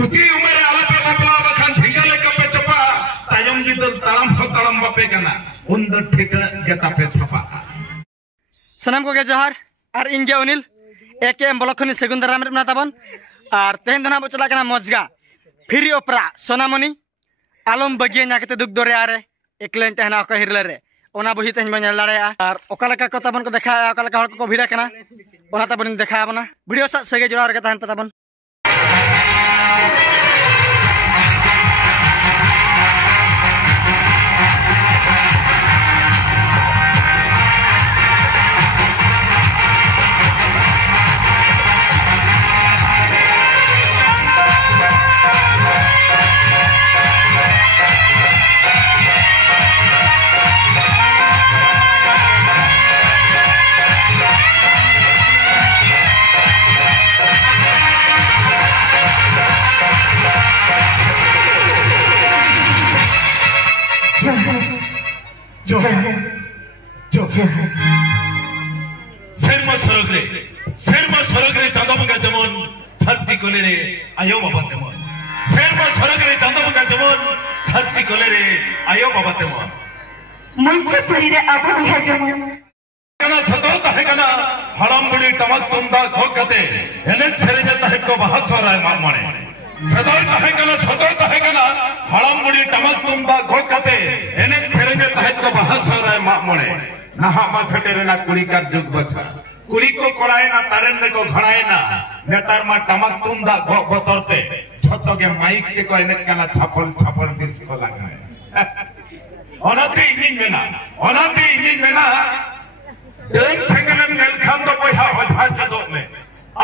कुची उम्र आला पे लपला बखान झिंगाले कपे चपा तायम बिदल तालम बापे कना उन द ठीक गेता पे थपा सनम को जोहार और इंगे अनिल एके ब्लॉक सेगुंदरा में ताबन और तेहन दना चला कना मजगा फ्री ओपरा सोनामणि आलम बगिया नाकते दुख दरे आरे एकलेन तहना को हिरले रे ओना बही तेहन बन लड़ाया और ओकालका को ताबन को देखा ओकालका हर को भिड़ा कना ओना ताबन देखा बना वीडियो सा सगे जोड़ार के तहन ताबन सेरमा सरग रे चांदोबंगा जमन धरती कोले रे आयो बाबा तेमन सेरमा सरग रे चांदोबंगा जमन धरती कोले रे आयो बाबा तेमन मुंचे पुरी रे अब बिहा जमन कना छतो तहे कना हड़म बुड़ी टमक तुंदा खोकते एने छरे जे तहे को बहसराय मामणे सदोय तहे कना छतो तहे कना हड़म बुड़ी टमक तुंदा खोकते एने छरे जे तहे को बहसराय मामणे नहा मासटे रे ना कुड़ी का जुग बचा कुड़ी को कोड़ाए ना तारेंद्र को घड़ाए ना नेतार मा टमक तुंदा गोतरते छतो के माइक के को एने कना छपल डिस्को लगने ओनाते इनिंग मेना देन संगलन नेलखान तो पहिया वधा जदो में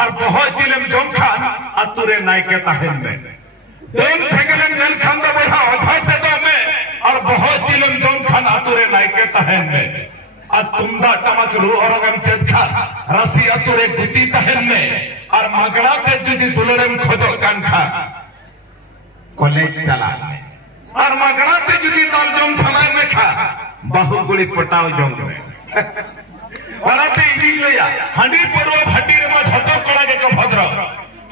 और बहुत जिलम जोम खान अतुरे नायके तहन में देन संगलन नेलखान तो पहिया वधा जदो में और बहुत जिलम जोम खान अतुरे नायके तहन में तुमदा टमक रू और चेदखा रसी अतुरे गुती तहन में और मगड़ा ते जुदी दुलड़ेम खोजो कानखा कॉलेज चला और मगड़ा ते जुदी दाल जोम सनाय में खा बहु गुड़ी पटाव जोम में वराते इनिंग लिया हांडी पर्व भाटी रे मा झतो कड़ा के को भद्र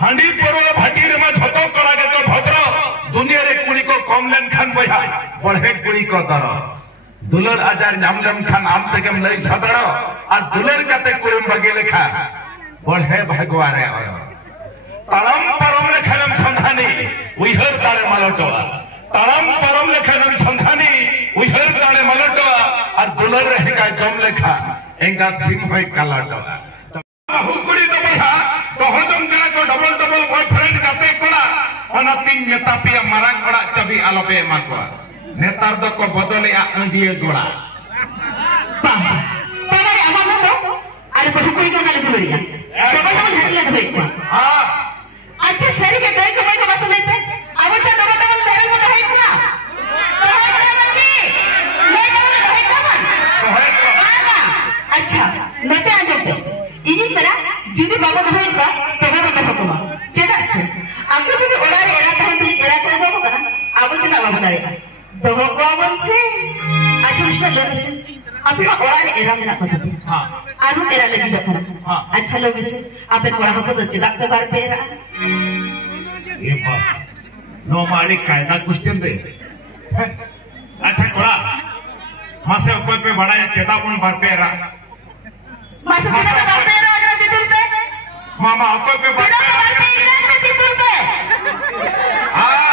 हांडी पर्व भाटी रे मा झतो कड़ा के को भद्र दुनिया रे कुड़ी को कमलेन खान बया बढ़े कुड़ी को दर दुलर आजार नामलम खान आम तेगम लई सदर और दुलर कते कुड़म बगे लेखा बढ़े भगवारे आयो तारम परम लेखनम संधानी उइहर तारे मलटो तारम परम लेखनम संधानी उइहर तारे मलटो और दुलर रहे का जम लेखा एंगा सिम होय कालाटो हुकुड़ी तो बहा तो हजम करा को डबल बॉयफ्रेंड गाते कोड़ा ओना तीन नेता पिया मारांग कोड़ा चबी आलोपे माकोआ नेतार दो को बदले अंधिए गोड़ा तमारे अमन तो अरे बहुकुड़ी का नाले बढ़िया डबल हटले धोई हां अच्छा सरी के दई को मसले पे अब अच्छा डबल तेल में है ना तो है बंदी ले डबल है कमन तो है अच्छा नते आ जाते इनी मेरा जिदी बाबा है बा तबे बता हकमा चेदा से आपको যদি ওড়ারে এরা তাহলে এরা করে বাবু করা আলোচনা বাবু দাঁড়ে दोहगोवन से अच्छा मिस्टर लेमिसे अपना ओरारे एरा मेरा कथा हां आरु एरा लगी दखरा हां अच्छा लोग से आपे कोड़ा हको तो चिदा पे बार पेरा ये बात नो मारी कायदा क्वेश्चन दे अच्छा कोड़ा मासे कोई पे बड़ा है चिदा कोन बार पेरा मासे बार पेरा अगर तितुल पे मामा कोई पे बार पेरा तितुल पे हां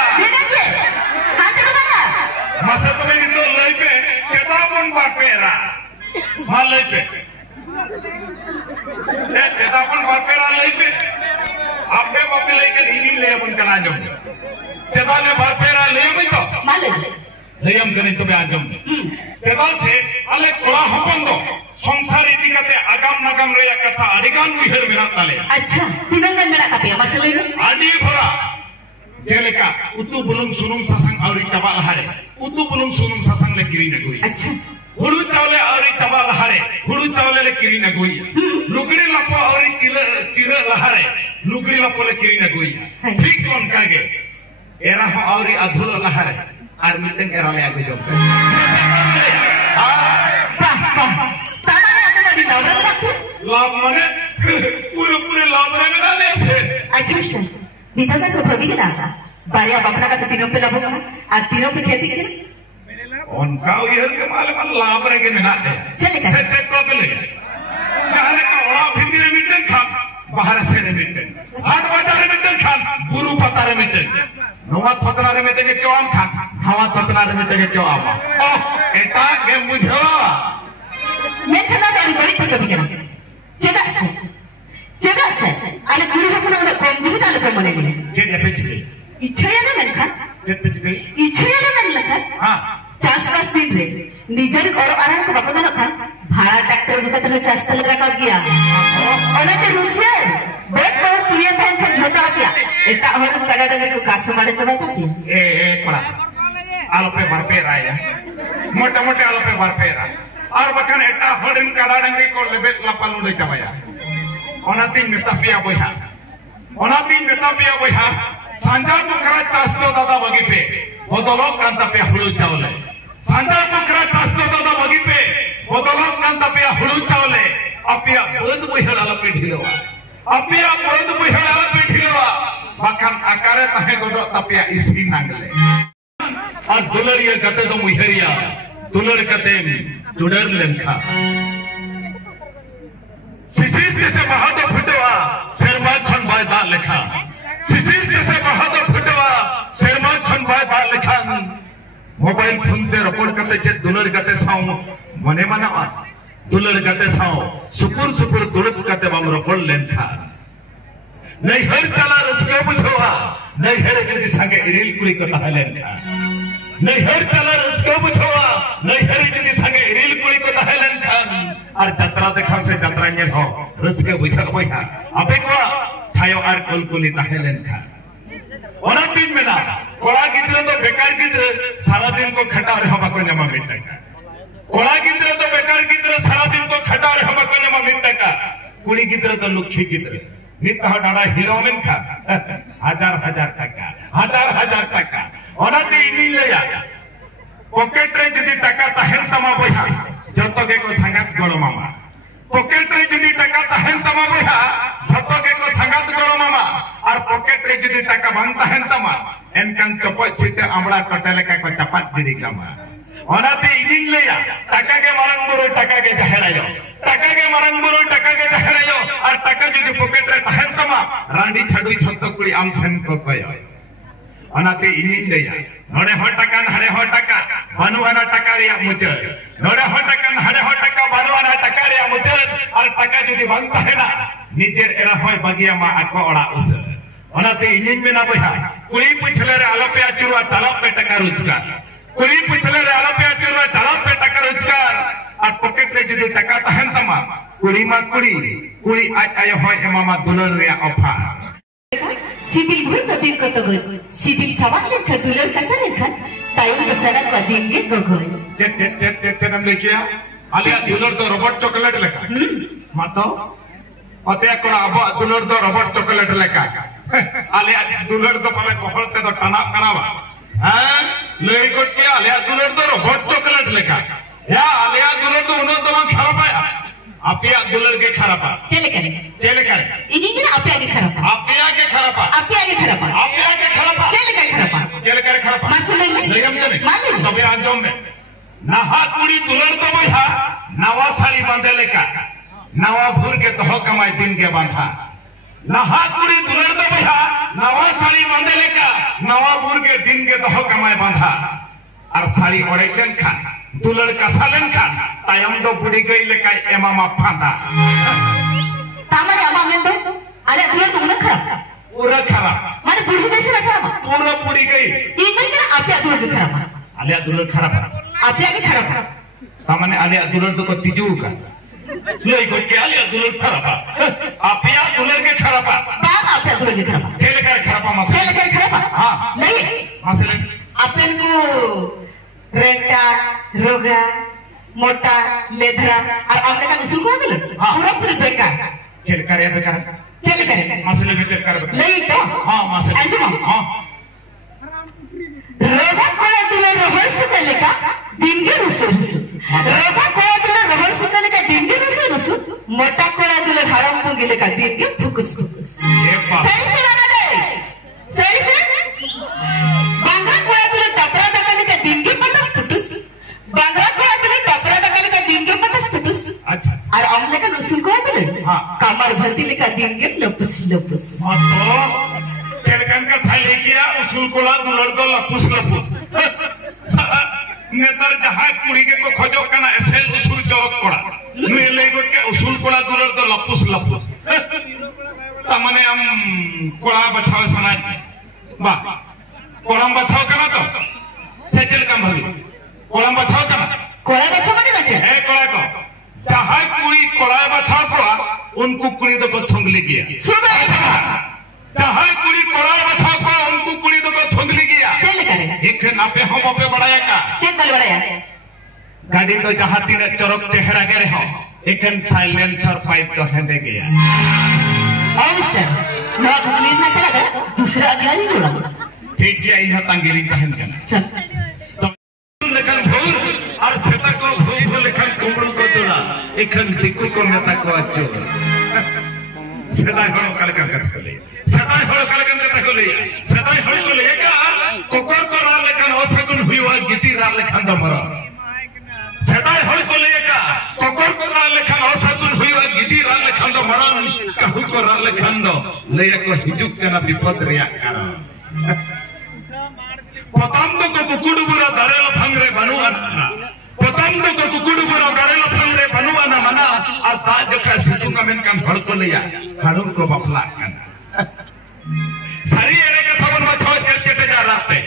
masa tu ni tu lei pe cetapun bapera mal lei pe cetapun bapera lei pe ape bape lei ke ini lei pun kana jom cetane bapera lei mai to mal lei am kani to be ajom cetal se ale kola hapon do সংসার ইদিকাতে আগাম নাগাম রে কথা আরিগান উইহের মেনা তালে আচ্ছা তিনঙ্গন মেনা কাপে মাসলে আদি ভরা जेलेका उतु बुलुम सुनुम ससंग आउरी चबा लहारे उतु बुलुम सुनुम ससंग ले किरी नगुई अच्छा हुड़ू चावले आउरी चबा लहारे हुड़ू चावले ले किरी नगुई लुगड़ी लपो आउरी चिर लहारे लुगड़ी लपो ले किरी नगुई ठीक कोन कागे एरा हो आउरी अधुलो लहारे आर मिटन एरा ले आगु जम लाभ माने पूरे लाभ रे में डाले से अच्छा मिस्टर बिधा का तो भगी के नाता बारिया बापला का तो तीनों पे लाभो करा और तीनों पे खेती करे उनका उयर के मालूम लाभ रहे के मिना दे चलेगा से को पे ले गाले का ओला भिंदी रे मिटन खा बाहर से रे मिटन हाट बाजार रे मिटन खा गुरु पता रे मिटन नवा थतला रे मिटन के चोआम खा हवा थतला रे मिटन के चोआम ओ एटा के बुझो मैं खना दाड़ी बड़ी पे कभी करा चेदा से आले गुरु हकना उड़ा कमजोरी दाले पे मने गए जेड पे चिके इच्छा या ना मन खा जेड पे चिके इच्छा या ना मन लगा हां चास दिन रे निजर और आराम को बकदा रखा भाड़ा ट्रैक्टर के तरह चास तले रखा गया और ते रुसिया बहुत बहुत प्रिय था फिर झोता गया एटा और कड़ा डगे को कास मारे चबा था ए कोड़ा आलो पे भरपे राया मोटे मोटे आलो पे भरपे रा और बकन एटा होडिन कड़ा डंगरी को लेबे लपल उड़े चबाया ओनाती मेतापिया बोया सांजा बुकरा चास्तो दादा बगी पे बदलो कांता पे हुलू चावले सांजा बुकरा चास्तो दादा बगी पे बदलो कांता पे हुलू चावले अपिया बोद बोहला पे ढिलवा बकन आकारे तहे गोदो तपिया इसी नांगले और दुलरिया गते दो मुहरिया दुलर कते जुडर लेंखा शिशिर जैसे बहादुर फुटवा शेरमा खन बाय दा लेखा शिशिर जैसे बहादुर फुटवा शेरमा खन बाय दा लेखा मोबाइल फोन ते रपड़ करते चे दुलर गते साउ मने मनावा दुलर गते साउ सुपुर दुलत करते बम रपड़ लेंखा नहीं हर तला रसके बुझवा नहीं हर जदी संगे इरिल कुली को तह लेंखा नहीं हर तला रसके बुझवा नहीं हर जदी संगे इरिल कुली को तह लेंखा और जत्रा देखा से जत्रा ने हो रसके बुझा बोया अबे को थायो आर कुलकुली ताहेलेन खा ओना दिन में ना कोड़ा गिद्र तो बेकार गिद्र सारा दिन को खटा रहे हो बको जमा मिट का कोड़ा गिद्र तो बेकार गिद्र सारा दिन को खटा रहे हो बको जमा मिट का कुड़ी गिद्र तो लुखी गिद्र नित हो डाड़ा हिरोइन खा हजार टका ओना ते इनी लेया पॉकेट रे जदी टका ताहेन तमा बोया जतो के को संगत गड़ो मामा पॉकेट रे जदी टका तहन तमा बोया जतो के को संगत गड़ो मामा और पॉकेट रे जदी टका बांग तहन तमा एनकन चपच छिते आमड़ा कटले का को चपात गिड़ी कामा ओनाते इनिन लेया टका के मारंग बुरो टका के जहरायो टका के जहरायो और टका जदी पॉकेट रे तहन तमा रांडी छडुई छतो कुड़ी आम सेन को कयो ओनाते इनिन लेया नोडे हो टका हरे हो टका बनुवाना टका रे मुचर नोडे हो टका हरे हो टका बनुवाना टका रे मुचर और टका जदी बांगता है ना निजेर एरा होय बगिया मा आको ओड़ा उस ओनाते इनिन में ना बहा कुली पुछले रे आलो पे अचुरवा तलब पे टका रोजगार कुली पुछले रे आलो पे अचुरवा तलब पे टका रोजगार और पॉकेट रे जदी टका तहन तमा कुली मा कुली आय होय एमामा दुलर रे ऑफर सिबिल भूल तो दिन को तो गई सिबिल सवाल लेखा दुलर कैसा लेखा तायुं के सनक का दिन के गोगोई चेट नमले किया आलिया दुलर तो रोबोट चॉकलेट लेखा मातो अते कोड़ा अब दुलर तो रोबोट चॉकलेट लेखा आलिया दुलर तो पले कोहलते तो टना कनावा हां लेई कोट के आलिया दुलर तो रोबोट चॉकलेट लेखा या आलिया दुलर तो उनो तो खराब है आपिया दुलर के खराब चले करे इनी में आपिया के खराब चले करे खराब मासुले में लेगम चले तबे अंजम में नहा कुड़ी दुलर तो भैया नवा साड़ी बांधे लेका नवा भूर के तो कमाई दिन के बांधा नहा कुड़ी दुलर तो भैया नवा साड़ी बांधे लेका नवा भूर के दिन के तो कमाई बांधा और साड़ी ओरेगन खा दुलर का सालन खा तायम दो बुड़ी गई लेका एमामा फांदा तामरे अमा में तो अरे दुलर तो पूरा खराब माने बुढ़ी कैसे रसा पूरा पूरी गई इनमें ना आपिया दुलर के खराब आलिया दुलर खराब आपिया के खराब तामने आलिया दुलर तो को तिजू का ले को के आलिया दुलर खराब आपिया दुलर के खराब बात आपिया दुलर के खराब चले कर खराब मसले चले कर खराब हां नहीं मसले अपन को रेटा रोगा मोटा लेधरा और हमने का मिसल को दिल पूरा पूरी बेकार चल करे बेकार चल करे मसले के चल कर नहीं तो हां मसले अंजुम हां रोगा कोला दिल रहर सुकले का दिन के रुसु रोगा कोला दिल रहर सुकले का दिन के रुसु मोटा कोला दिल हराम तो गिले का दिन के फुकुस ये बात सही से बना दे गे लपुस लपुस तो चलकन का थाली किया उसूल कोला दुलड़ दो लपुस लपुस नेतर जहां कुड़ी के को खोजो कना एसेल उसूल चौक कोड़ा नुए लेगो के उसूल कोला दुलड़ दो लपुस लपुस तमने हम कोड़ा बचाओ सना बा कोड़म बचाओ कना तो सेचल काम भाभी कोड़म बचाओ कना कोड़ा बच्चा माने बच्चा ए कोड़ा को जहां कुड़ी कोड़ा बचाओ कोड़ा उनको कुड़ी तो को थोंगली गया सुनो जहां कुड़ी कोड़ा बचाओ कोड़ा उनको कुड़ी तो को थोंगली गया चल करे एक नापे हम पे बढ़ाया का चल बल बड़ाया गाड़ी तो जहां तीन चरक चेहरा गे रहो एकन साइलेंसर पाइप तो हेंदे गया और मिस्टर ना भूली ना चला दूसरा अगला नहीं बोला ठीक गया यह तंगेरी कहन कना चल लेकिन भूल और सेता को भूल लेकिन कुमड़ू को तोड़ा एकन दिकु को नेता को अच्छो सेता हड़ो कलकन करते ले सेता हड़ो कलकन करते ले सेता हड़ो को ले का कोकर को रा लेकिन असगुन हुआ गीती रा लेकिन दमरा सेता हड़ो को ले का कोकर को रा लेकिन असगुन हुआ गीती रा लेकिन दमरा कहू को रा लेकिन दो ले को हिजुक केना विपद रिया कारण पतंग को कुकुड़बुरा दरेल फंगरे बनुआना पतंग को कुकुड़बुरा दरेल फंगरे बनुआना मना और साज का सितुंगा में कान हड़ को लिया हड़ों को बपला करना सारी एने का थबन में छोड़ कर चटे जा रहते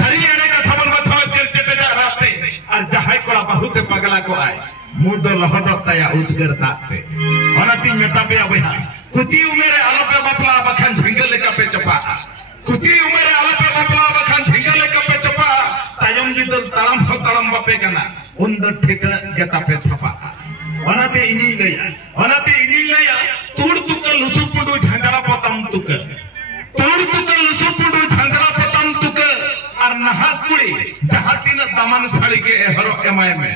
सारी एने का थबन में छोड़ कर चटे जा रहते और जहां कोड़ा बहुत पगला को आए मुंह दो लहडता या उदगर दाते अनति मेता पे अब कुची उमेरे आलो पे बपला बखन झंगल का पे चपा कुची उमेरे आलो पे बपला बखन झंगल का पे चपा तायम बिदल तड़म बपे कना उंदर ठेका जता पे थपा अनति इनी लया तूड़ तुक लुसुपुडु झंगरा पतम तुक तूड़ तुक लुसुपुडु झंगरा पतम तुक और नहा कुड़ी जहातीन दमन साड़ी के हरो एमाय में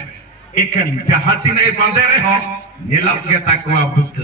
एकन जहातीन ए बांधे रहे हो नीलक के तकवा बुक